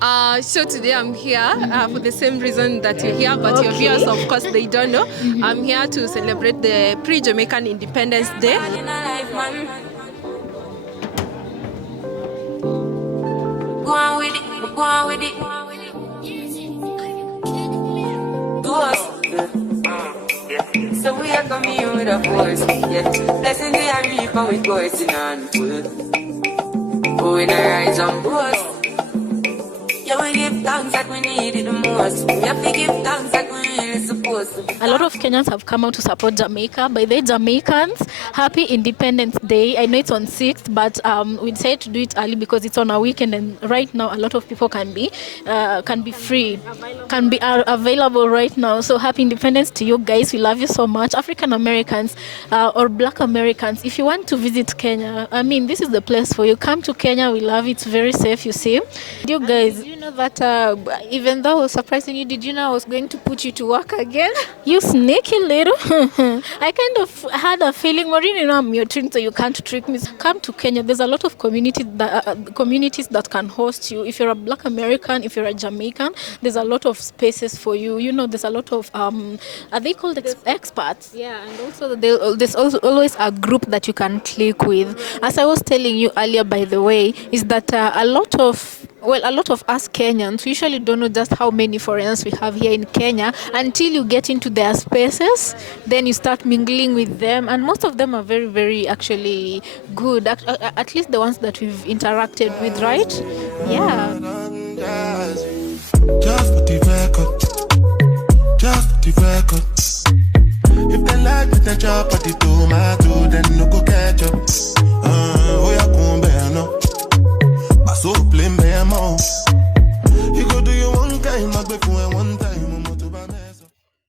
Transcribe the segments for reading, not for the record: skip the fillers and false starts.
So today I'm here for the same reason that you're here, but your viewers, of course, they don't know. I'm here to celebrate the pre-Jamaican Independence Day. Go on with it, go on with it. Do us. So we are coming here with a force. Yeah. Blessing the army for we going on foot. Going a rise on boast. Yeah, we give thanks that we need it the most. We have to give thanks that we really supposed to. A lot of Kenyans have come out to support Jamaica. By the Jamaicans, happy Independence Day. I know it's on 6th, but we decided to do it early because it's on a weekend, and right now a lot of people can be free, can be available right now. So happy Independence to you guys. We love you so much. African Americans or Black Americans, if you want to visit Kenya, I mean, this is the place for you. Come to Kenya. We love it. It's very safe, you see. You guys, you know that even though I was surprising you, did you know I was going to put you to work again? You sneaky little. I kind of had a feeling, Maureen, you know, I'm your twin, so you can't trick me. Come to Kenya. There's a lot of communities that can host you. If you're a Black American, if you're a Jamaican, there's a lot of spaces for you. You know, there's a lot of, are they called experts? Yeah, and also there's also always a group that you can click with. As I was telling you earlier, by the way, is that a lot of us Kenyans, we usually don't know just how many foreigners we have here in Kenya until you get into their spaces. Then you start mingling with them, and most of them are very, very actually good. At least the ones that we've interacted with, right? Yeah. Just for the record. Just for the record. If they like with the job, but the tomato, then no go catch up. Oh, yeah, come bear no. So plain bear more. You go do your one time, I go for one time.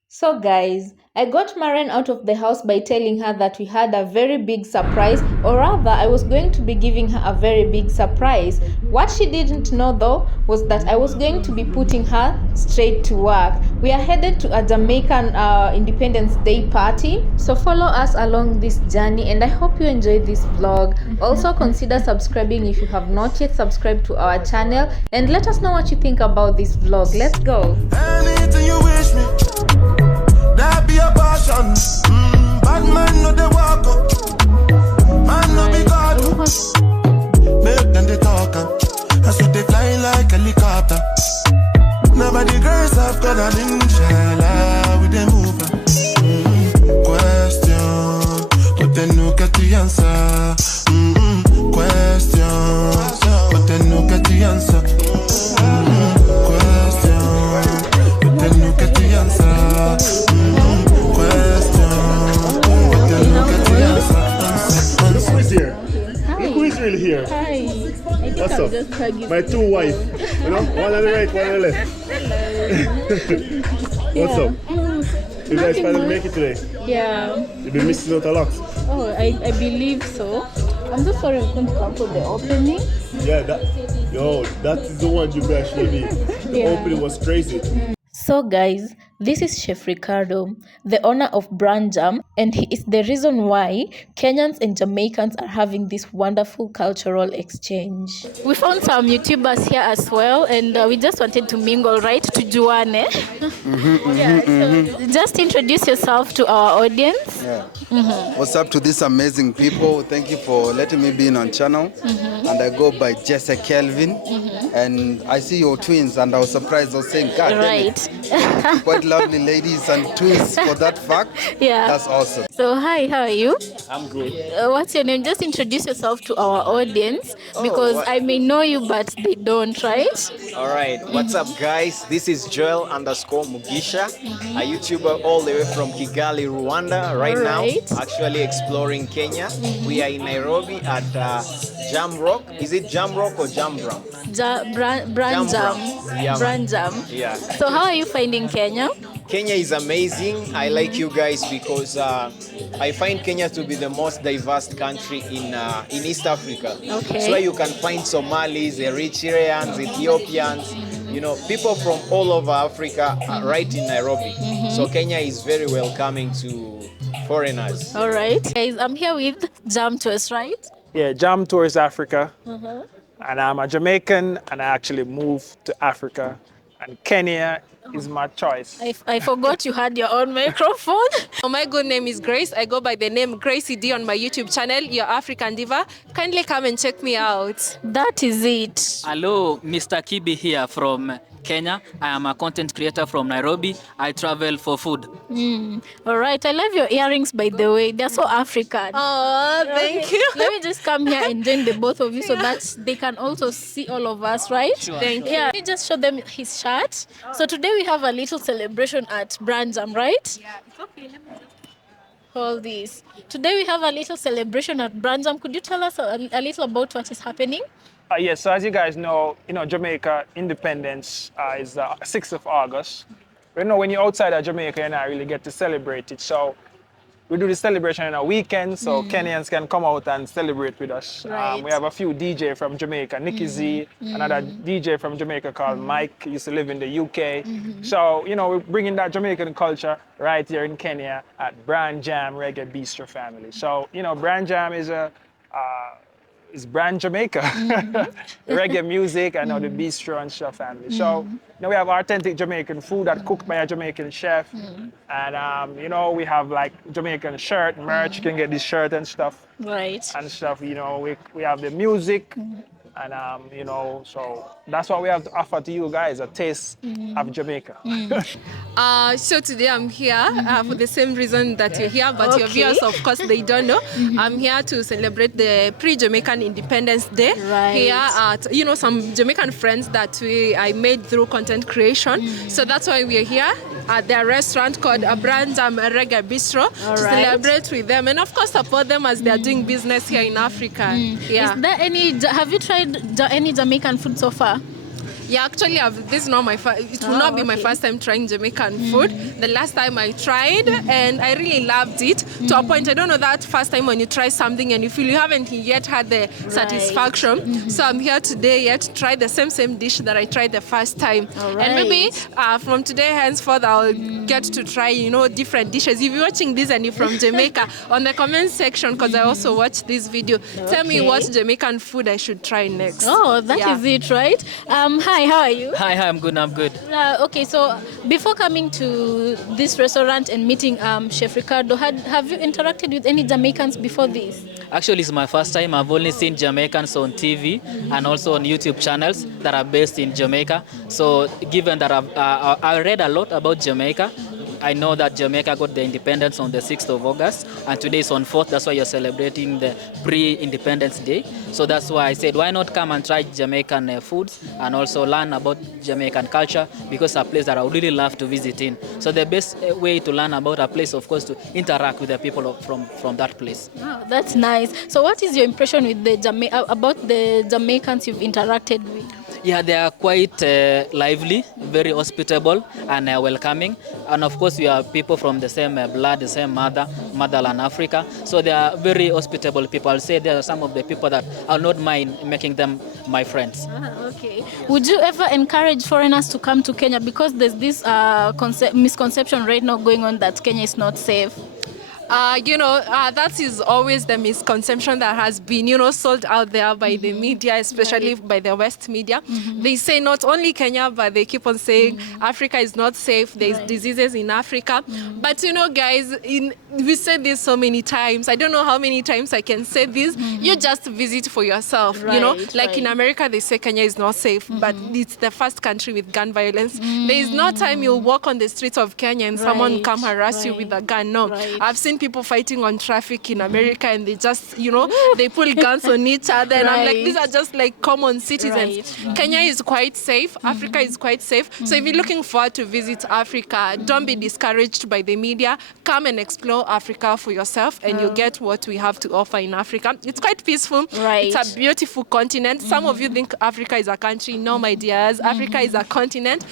So guys, I got Maren out of the house by telling her that we had a very big surprise, or rather I was going to be giving her a very big surprise. What she didn't know though was that I was going to be putting her straight to work. We are headed to a Jamaican Independence Day party, so follow us along this journey, and I hope you enjoy this vlog. Also consider subscribing if you have not yet subscribed to our channel, and let us know what you think about this vlog. Let's go. Anything you wish me, that be a passion. Bad man no they walk up. Man no be God. Make them they talk and so they fly like helicopter. Nobody girls have got an inshallah with them move. Question, but then no get the answer. Question, but then no get the answer. Question, but then no get the answer. Who is really here? Hi. What's up? My two wives. You know, one on the right, one on the left. What's up? You guys finally make it today? Yeah. You've been missing out a lot. Oh, I believe so. I'm so sorry I couldn't come for the opening. Yeah, that is the one you guys showed me. The opening was crazy. So guys, this is Chef Ricardo, the owner of Brand Jam, and he is the reason why Kenyans and Jamaicans are having this wonderful cultural exchange. We found some YouTubers here as well, and we just wanted to mingle, right, to Juane. So just introduce yourself to our audience. Yeah. What's up to these amazing people? Thank you for letting me be in on channel. And I go by Jesse Kelvin, and I see your twins, and I was surprised. I was saying, God damn it. Quite lovely ladies and twins for that fact. Yeah. That's awesome. So hi, how are you? I'm good. What's your name? Just introduce yourself to our audience, because I may know you, but they don't, right? All right. What's up, guys? This is Joel_Mugisha, a YouTuber all the way from Kigali, Rwanda. Right now, actually exploring Kenya. We are in Nairobi at Jam Rock. Is it Jam Rock or Jam Bram? Brand Jam. Yeah. Brand Jam. Yeah. So how are you finding Kenya? Kenya is amazing. I like you guys because I find Kenya to be the most diverse country in East Africa. Okay. So you can find Somalis, Eritreans, Ethiopians, you know, people from all over Africa right in Nairobi. So Kenya is very welcoming to foreigners. All right. Guys, I'm here with Jam Tours, right? Yeah, Jam Tours Africa. And I'm a Jamaican, and I actually moved to Africa. And Kenya is my choice. I forgot you had your own microphone. My good name is Grace. I go by the name Gracie D on my YouTube channel, Your African Diva. Kindly come and check me out. That is it. Hello, Mr. Kibi here from Kenya. I am a content creator from Nairobi. I travel for food. All right. I love your earrings, by the way. They're so African. Oh, thank you. Let me just come here and join the both of you so that they can also see all of us, right? Sure. Thank you. Yeah, let me just show them his shirt. So today we have a little celebration at Branjam, right? Yeah, it's okay. Let me just... Hold this. Today we have a little celebration at Branjam. Could you tell us a little about what is happening? Yes, so as you guys know, Jamaica independence is the 6th of August. But when you're outside of Jamaica, you don't really get to celebrate it. So we do the celebration on a weekend, so Kenyans can come out and celebrate with us. Right. We have a few DJ from Jamaica, Nicky Z, another DJ from Jamaica called Mike, used to live in the UK. So, we're bringing that Jamaican culture right here in Kenya at Brand Jam Reggae Bistro family. So, Brand Jam is Brand Jamaica, reggae music, and the bistro and stuff family. So we have authentic Jamaican food that cooked by a Jamaican chef, and we have like Jamaican shirt, merch. You can get this shirt and stuff. Right. And stuff. We have the music, and so that's what we have to offer to you guys: a taste of Jamaica. So today I'm here for the same reason that you're here, but your viewers, of course, they don't know. I'm here to celebrate the pre-Jamaican Independence Day. Right. Here at, some Jamaican friends that I made through content creation. So that's why we're here at their restaurant called Branjam Reggae Bistro to celebrate with them and, of course, support them as they're doing business here in Africa. Yeah. Is there have you tried any Jamaican food so far? Yeah, actually, this is not my it will not be my first time trying Jamaican food. The last time I tried, and I really loved it to a point. I don't know that first time when you try something and you feel you haven't yet had the satisfaction. So I'm here today yet to try the same dish that I tried the first time. And maybe from today henceforth, I'll get to try, different dishes. If you're watching this and you're from Jamaica, on the comment section, because I also watched this video, tell me what Jamaican food I should try next. Oh, that is it, right? Hi, how are you? Hi, I'm good. Okay, so before coming to this restaurant and meeting Chef Ricardo, have you interacted with any Jamaicans before this? Actually, it's my first time. I've only seen Jamaicans on TV and also on YouTube channels that are based in Jamaica. So given that I read a lot about Jamaica, I know that Jamaica got the independence on the 6th of August, and today is on 4th. That's why you're celebrating the pre-independence day. So that's why I said, why not come and try Jamaican foods and also learn about Jamaican culture, because it's a place that I would really love to visit in. So the best way to learn about a place, of course, to interact with the people from that place. Oh, that's nice. So what is your impression with about the Jamaicans you've interacted with? Yeah, they are quite lively, very hospitable and welcoming. And of course, we are people from the same blood, the same motherland, Africa. So they are very hospitable people. I'll say there are some of the people that I'll not mind making them my friends. Okay. Would you ever encourage foreigners to come to Kenya? Because there's this misconception right now going on that Kenya is not safe. That is always the misconception that has been, sold out there by the media, especially by the West media. They say not only Kenya, but they keep on saying Africa is not safe. There's diseases in Africa. But, guys, we said this so many times. I don't know how many times I can say this. You just visit for yourself, Like in America, they say Kenya is not safe, but it's the first country with gun violence. There is no time you'll walk on the streets of Kenya and someone come harass you with a gun. No. I've seen people fighting on traffic in America and they just, they pull guns on each other. And I'm like, these are just like common citizens. Kenya is quite safe. Africa is quite safe. So if you're looking forward to visit Africa, don't be discouraged by the media. Come and explore Africa for yourself and you'll get what we have to offer in Africa. It's quite peaceful. It's a beautiful continent. Some of you think Africa is a country. No, my dears. Africa is a continent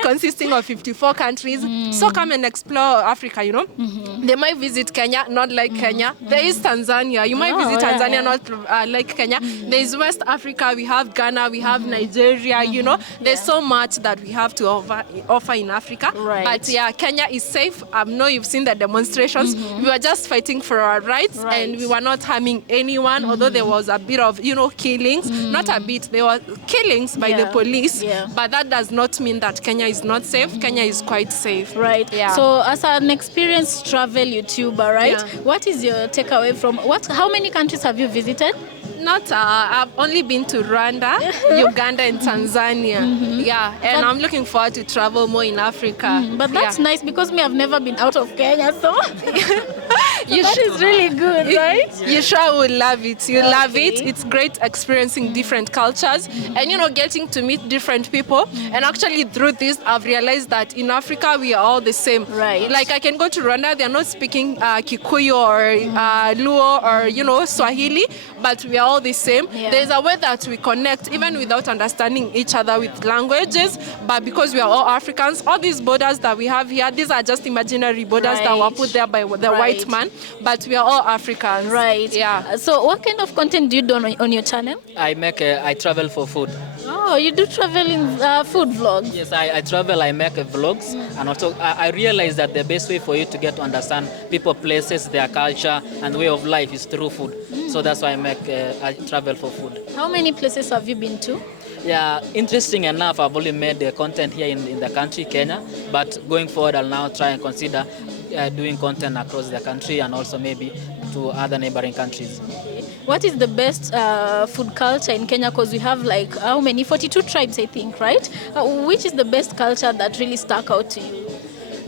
consisting of 54 countries. So come and explore Africa, There might might visit Kenya, not like Kenya. There is Tanzania. You might visit Tanzania, not like Kenya. There is West Africa. We have Ghana. We have Nigeria. You know, there's so much that we have to offer in Africa. Right. But yeah, Kenya is safe. I know you've seen the demonstrations. We were just fighting for our rights, and we were not harming anyone. Although there was a bit of, you know, killings. Not a bit. There were killings by the police. But that does not mean that Kenya is not safe. Kenya is quite safe. Right. Yeah. So as an experienced travel YouTuber, right? Yeah. What is your takeaway from how many countries have you visited? Not, I've only been to Rwanda, Uganda, and Tanzania. Yeah, and I'm looking forward to travel more in Africa. But that's nice because me, I've never been out of Kenya, so that is really good, right? You sure will love it. You love it. It's great experiencing different cultures and, you know, getting to meet different people. And actually through this, I've realized that in Africa, we are all the same. Right. Like I can go to Rwanda, they're not speaking Kikuyu or Luo or, you know, Swahili, but we are all the same. There's a way that we connect even without understanding each other with languages, but because we are all Africans, all these borders that we have here, these are just imaginary borders that were put there by the white man, but we are all Africans. Right. Yeah. So what kind of content do you do on your channel? I travel for food. Oh, you do traveling food vlogs? Yes, I travel, I make vlogs, and also I realize that the best way for you to get to understand people, places, their culture, and way of life is through food. So that's why I travel for food. How many places have you been to? Yeah, interesting enough, I've only made the content here in the country, Kenya, but going forward I'll now try and consider doing content across the country and also maybe to other neighboring countries. What is the best food culture in Kenya? Because we have like, how many? 42 tribes, I think, right? Which is the best culture that really stuck out to you?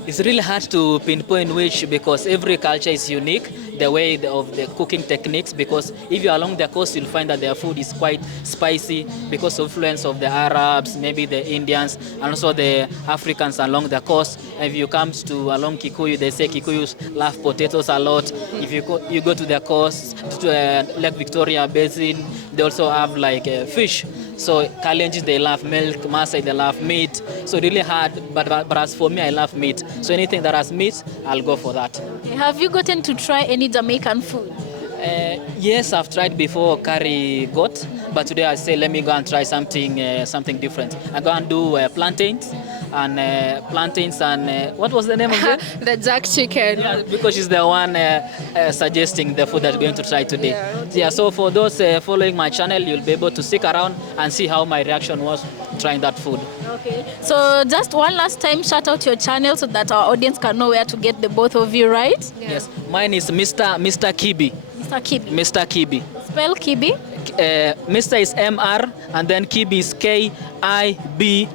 It's really hard to pinpoint which, because every culture is unique, the way of the cooking techniques, because if you're along the coast, you'll find that their food is quite spicy because of influence of the Arabs, maybe the Indians, and also the Africans along the coast. If you come to along Kikuyu, they say Kikuyus love potatoes a lot. If you go to the coast, to Lake Victoria Basin, they also have like fish. So Kalenjin, they love milk, Maasai, they love meat. So really hard, but as for me, I love meat. So anything that has meat, I'll go for that. Have you gotten to try any Jamaican food? Yes, I've tried before curry goat, but today I say let me go and try something different. I go and do plantains and what was the name of it? The jack chicken. Yeah, because she's the one suggesting the food that we're going to try today. Yeah, so for those following my channel, you'll be able to stick around and see how my reaction was trying that food. Okay, so just one last time, shout out your channel so that our audience can know where to get the both of you, right? Yeah. Yes, mine is Mr. Kibi. Mr. Kibi. Mr. Kibi. Spell Kibi. Mr. is MR and then Kibi is KIBII.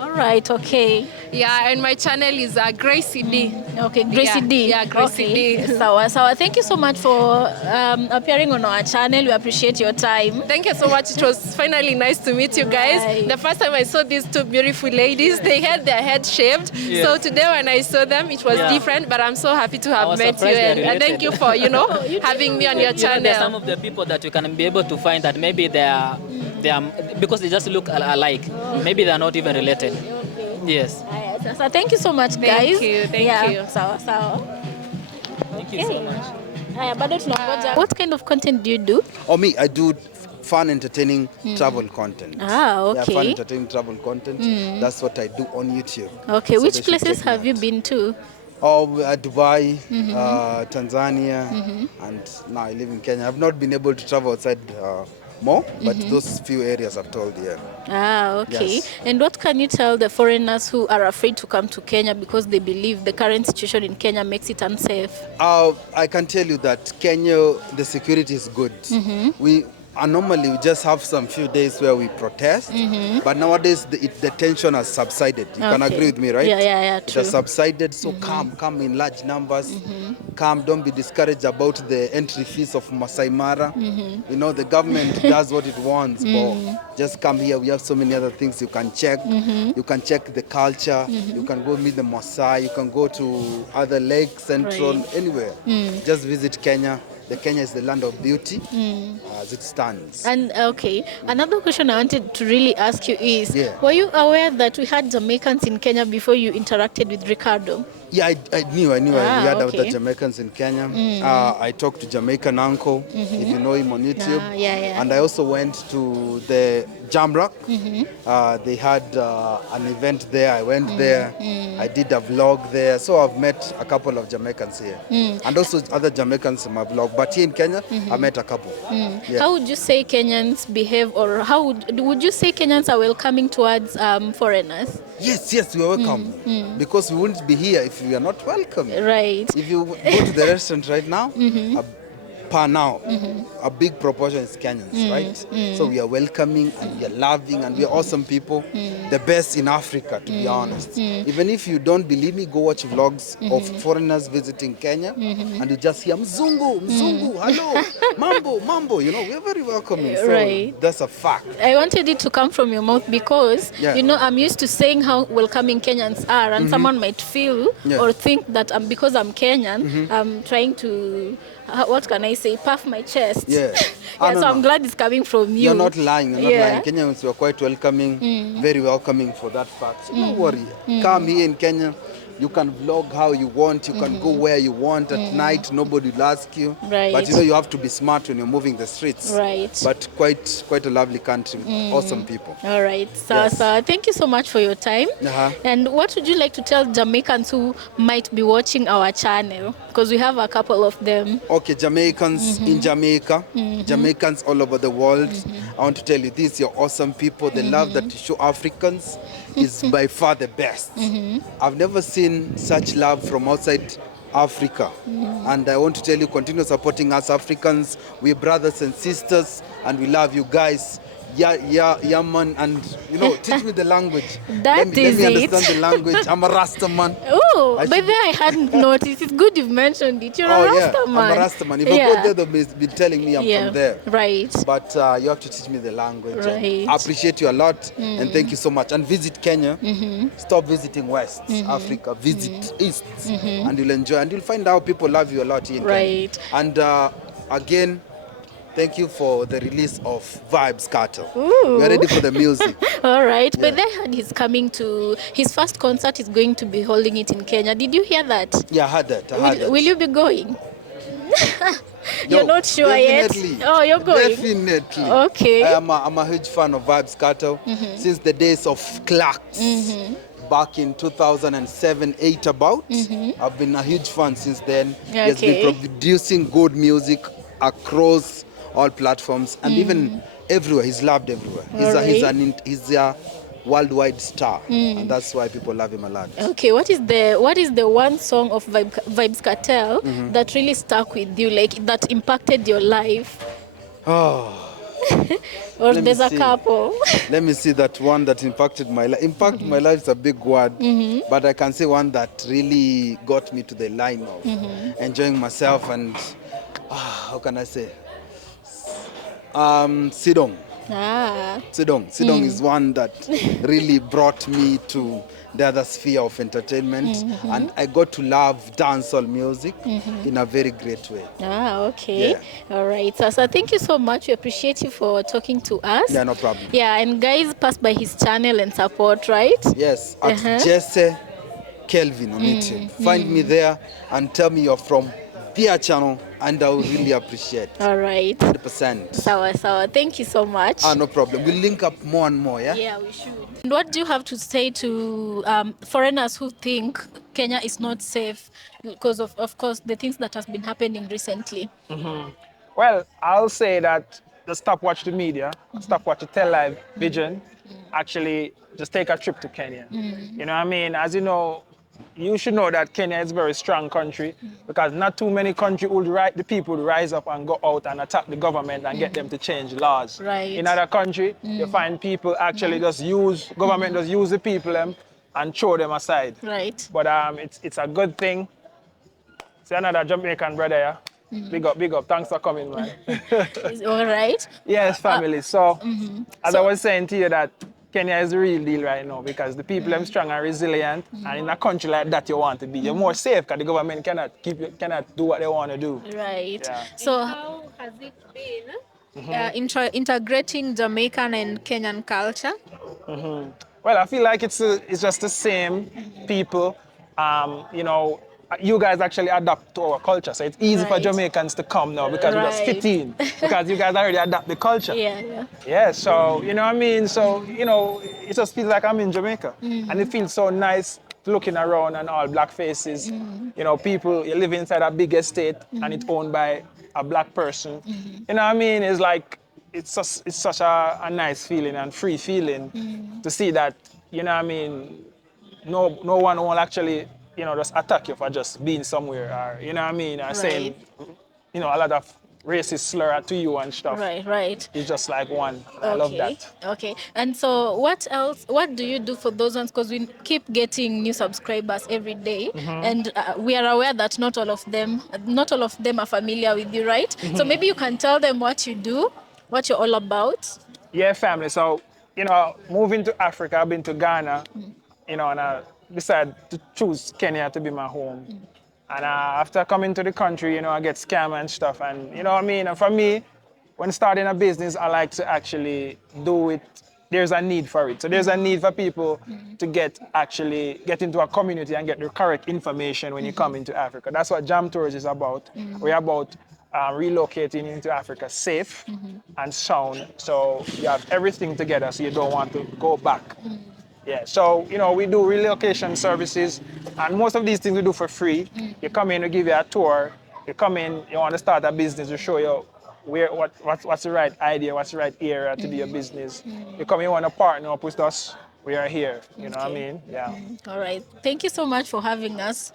All right, okay. Yeah, and my channel is Gracie D. Okay, Gracie D. Yeah, Gracie D. Sawa. Thank you so much for appearing on our channel. We appreciate your time. Thank you so much. It was finally nice to meet you guys. Right. The first time I saw these two beautiful ladies, they had their head shaved. Yeah. So today when I saw them, it was different, but I'm so happy to have met you. And thank you for, having me on your channel. There are some of the people that you can be able to find that maybe they are because they just look alike. Maybe they are not even related. Yes. So thank you so much, guys. Thank you. Sawa. Thank you so much. What kind of content do you do? Me, I do fun, entertaining travel content. Okay. Yeah, fun, entertaining travel content. That's what I do on YouTube. Okay, So which they should places check me have you out. been to? Dubai, Tanzania, and now I live in Kenya. I've not been able to travel outside more, but those few areas I've told you. Okay. Yes. And what can you tell the foreigners who are afraid to come to Kenya because they believe the current situation in Kenya makes it unsafe? I can tell you that Kenya, the security is good. Normally we just have some few days where we protest, but nowadays the tension has subsided. You can agree with me, right? Yeah, It true. has subsided, so come in large numbers. Come, don't be discouraged about the entry fees of Masai Mara. The government does what it wants, but just come here. We have so many other things you can check. You can check the culture. You can go meet the Maasai. You can go to other lakes, Central, anywhere. Just visit Kenya. Kenya is the land of beauty as it stands. And another question I wanted to really ask you is, were you aware that we had Jamaicans in Kenya before you interacted with Ricardo? Yeah, I knew. We had okay. other Jamaicans in Kenya. I talked to Jamaican uncle, if you know him on YouTube. Yeah. And I also went to the Jamrock. They had an event there. I went there. I did a vlog there. So I've met a couple of Jamaicans here. And also other Jamaicans in my vlog. But here in Kenya, I met a couple. Yeah. How would you say Kenyans behave, or how would you say Kenyans are welcoming towards foreigners? Yes, we are welcome. Because we wouldn't be here if we are not welcome. Right. If you go to the restaurant right now, per now, a big proportion is Kenyans, right? So we are welcoming and we are loving and we are awesome people. The best in Africa, to be honest. Even if you don't believe me, go watch vlogs of foreigners visiting Kenya and you just hear Mzungu, hello, mambo, you know, we are very welcoming. So Right. that's a fact. I wanted it to come from your mouth because, Yeah. you know, I'm used to saying how welcoming Kenyans are, and someone might feel Yeah. or think that because I'm Kenyan, I'm trying to, what can I say, puff my chest. Yeah. So I'm glad it's coming from you. You're not lying. You're not Yeah. lying. Kenyans were quite welcoming, very welcoming for that fact. So don't worry. Come here in Kenya. You can vlog how you want. You can go where you want at night. Nobody will ask you. Right. But you know you have to be smart when you're moving the streets. Right. But quite a lovely country. Awesome people. All right. So, Yes. thank you so much for your time. And what would you like to tell Jamaicans who might be watching our channel? Because we have a couple of them. Okay, Jamaicans in Jamaica, Jamaicans all over the world. I want to tell you this, you're awesome people. The love that you show Africans is by far the best. I've never seen such love from outside Africa. And I want to tell you, continue supporting us Africans. We're brothers and sisters and we love you guys. Yeah, man, and you know, teach me the language. That let is me it. understand the language. I'm a Rasta man. Oh, I but should- then I hadn't noticed. It's good you've mentioned it. You're a Oh yeah, Rasta I'm man. a Rasta man. If I go there, they'll be telling me I'm from there. Right. But you have to teach me the language. And Right. I appreciate you a lot and thank you so much. And visit Kenya. Stop visiting West Africa. Visit East and you'll enjoy. And you'll find out people love you a lot here in Right. Kenya. And again, thank you for the release of Vibes Cartel. Ooh. We're ready for the music. All right. But Yeah. then I heard he's coming to his first concert is going to be holding it in Kenya. Did you hear that? Yeah, I heard that. I heard that. Will you be going? Yo, You're not sure definitely. yet. Oh, you're going. Definitely. Okay. I'm a huge fan of Vibes Cartel since the days of Clarks. Back in 2007-8 about. I've been a huge fan since then. He has Okay. been producing good music across all platforms and even everywhere. He's loved everywhere. He's a worldwide star and that's why people love him a lot. Okay, what is the one song of Vibes Cartel that really stuck with you, like that impacted your life? Oh, Or Let me there's a see. couple? let me see that one that impacted my life. Impact my life is a big word, but I can say one that really got me to the line of enjoying myself and how can I say? Sidong. Sidong is one that really brought me to the other sphere of entertainment and I got to love dancehall music in a very great way. Okay. Yeah. All right. So thank you so much. We appreciate you for talking to us. Yeah, no problem. Yeah, and guys, pass by his channel and support, right? Yes, at Jesse Kelvin on YouTube. Find me there and tell me you're from their channel and I will really appreciate. All right. 100%. Sawa. Thank you so much. No problem. We'll link up more and more, yeah? Yeah, we should. And what do you have to say to foreigners who think Kenya is not safe because of course, the things that has been happening recently? Well, I'll say that just stop watch the media, stop watch the television, actually just take a trip to Kenya. You know what I mean? As you know, you should know that Kenya is a very strong country because not too many countries the people would rise up and go out and attack the government and get them to change laws. Right. In other countries, you find people actually government just use the people and throw them aside. Right. But it's a good thing. See another Jamaican brother, yeah? Big up. Thanks for coming, man. All right. Yes, family. So, as I was saying to you that Kenya is the real deal right now because the people are strong and resilient, and in a country like that you want to be. You're more safe because the government cannot do what they want to do. Right. Yeah. So How has it been integrating Jamaican and Kenyan culture? Well, I feel like it's just the same people you know, you guys actually adapt to our culture. So it's easy for Right. Jamaicans to come now because we just fit in. Because you guys already adapt the culture. Yeah. Yeah, so, you know what I mean? So, you know, it just feels like I'm in Jamaica. And it feels so nice looking around and all black faces. You know, people, you live inside a big estate and it's owned by a black person. You know what I mean? It's like, it's such a nice feeling and free feeling to see that, you know what I mean? No one will actually, you know, just attack you for just being somewhere or, you know what I mean? Or saying, you know, a lot of racist slur to you and stuff. Right. It's just like one. I love that. Okay. And so what else, what do you do for those ones? Because we keep getting new subscribers every day. And we are aware that not all of them are familiar with you, right? So maybe you can tell them what you do, what you're all about. Yeah, family. So, you know, moving to Africa, I've been to Ghana, you know, and I decided to choose Kenya to be my home. And after coming to the country, you know, I get scammed and stuff. And, you know what I mean? And for me, when starting a business, I like to actually do it. There's a need for it. So there's a need for people to get into a community and get the correct information when you come into Africa. That's what Jam Tours is about. We're about relocating into Africa safe and sound. So you have everything together so you don't want to go back. Yeah, so, you know, we do relocation services, and most of these things we do for free. You come in, we give you a tour. You come in, you want to start a business, we show you what's the right idea, what's the right area to do your business. You come in, you want to partner up with us, we are here, you know what I mean? Yeah. All right. Thank you so much for having us.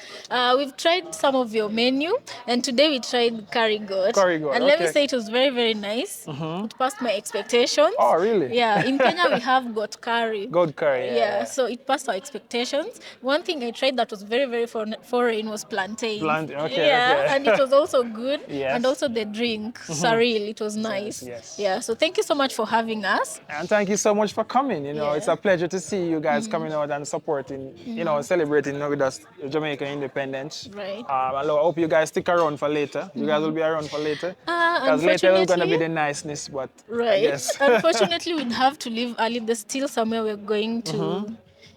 We've tried some of your menu, and today we tried curry goat. And let me say it was very, very nice. It passed my expectations. Oh, really? Yeah. In Kenya, we have goat curry. Goat curry, Yeah, so it passed our expectations. One thing I tried that was very, very foreign was plantain. Okay. And it was also good. Yes. And also the drink, saril, it was nice. Yes. Yeah, so thank you so much for having us. And thank you so much for coming. You know, it's a pleasure to see you guys coming out and supporting, you know, celebrating with us Jamaican independence. Right. I hope you guys stick around for later. You guys will be around for later. Because later it's going to be the niceness, but I guess. Unfortunately, we'd have to leave early. There's still somewhere we're going to.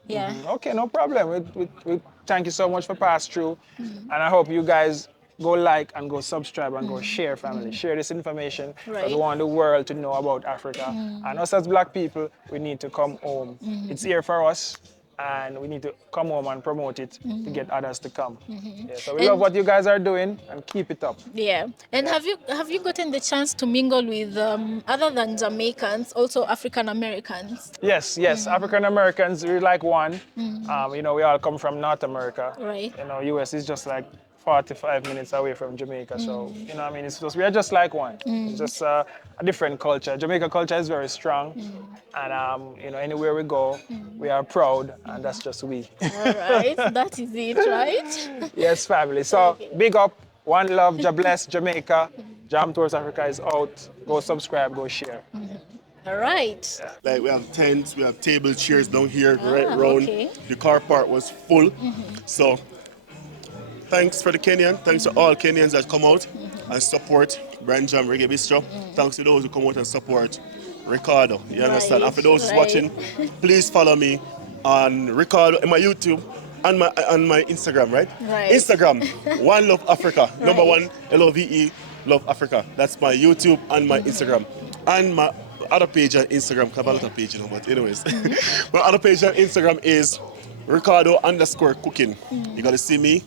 Yeah. Okay, no problem. We thank you so much for pass through. And I hope you guys go like and go subscribe and go share, family. Share this information because we want the world to know about Africa. And us as black people, we need to come home. It's here for us, and we need to come home and promote it to get others to come. Yeah, so we love what you guys are doing, and keep it up. Yeah. And have you gotten the chance to mingle with other than Jamaicans, also African Americans? Yes. African Americans, we're like one. You know, we all come from North America. Right. You know, US is just like 45 minutes away from Jamaica, so you know what I mean, we are just like one. It's just a different culture. Jamaica culture is very strong, and you know, anywhere we go, we are proud, and that's just we. All right, that is it, right? Yes, family. So big up, one love, God bless Jamaica. Jam Tours Africa is out. Go subscribe, go share. All right. Like we have tents, we have table chairs down here, right round. The car park was full, so. Thanks for the Kenyan. Thanks to all Kenyans that come out and support Brand Jam Reggae Bistro. Thanks to those who come out and support Ricardo. You understand? And for those watching, please follow me on Ricardo in my YouTube and my Instagram, right? Instagram, One Love Africa. Number one, LOVE, Love Africa. That's my YouTube and my Instagram. And my other page on Instagram, because I have a lot of pages, but anyways. My other page on Instagram is Ricardo_cooking. You gotta see me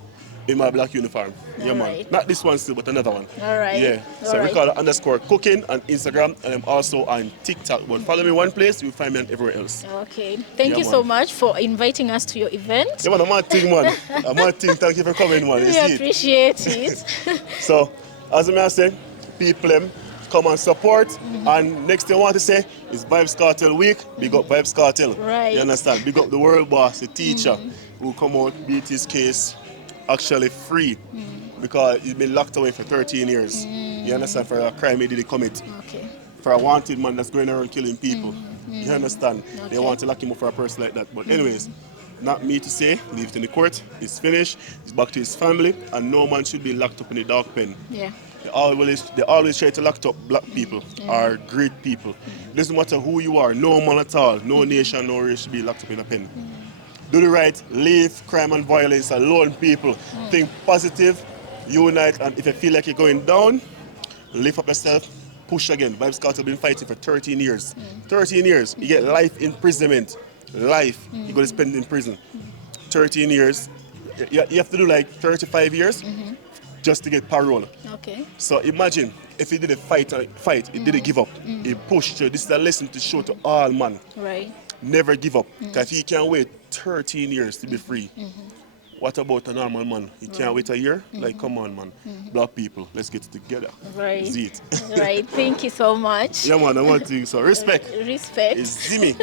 in my black uniform. Yeah, man. Not this one still, but another one. All right. Yeah. So Ricardo_cooking on Instagram, and I'm also on TikTok. But follow me one place, you'll find me on everywhere else. Okay. Thank you so much for inviting us to your event. Yeah, man, I'm a thing, man. I'm a thing. Thank you for coming, man. We appreciate it. So, as I say, people come and support. And next thing I want to say is Vibes Cartel Week. Big up Vibes Cartel. Right. You understand? Big up the world boss, the teacher, who come out, beat his case actually free because he's been locked away for 13 years. You understand? For a crime he didn't commit. Okay. For a wanted man that's going around killing people. You understand? They want to lock him up for a person like that. But anyways, not me to say, leave it in the court. It's finished. It's back to his family, and no man should be locked up in a dark pen. Yeah. They always try to lock up black people or great people. It doesn't matter who you are, no man at all, no nation, no race should be locked up in a pen. Do the right, leave crime and violence alone, people. Think positive, unite, and if you feel like you're going down, lift up yourself, push again. Vybz Kartel have been fighting for 13 years. 13 years. You get life imprisonment. Life. You're going to spend in prison. 13 years. You have to do like 35 years just to get parole. Okay. So imagine if he didn't fight, he didn't give up. He pushed. So this is a lesson to show to all man. Right. Never give up. Because he can wait 13 years to be free. What about a normal man? He can't wait a year? Like, come on, man. Black people, let's get it together. Right. See it. Right. Thank you so much. Yeah, man, I want to. So, respect. Respect. It's Zimmy.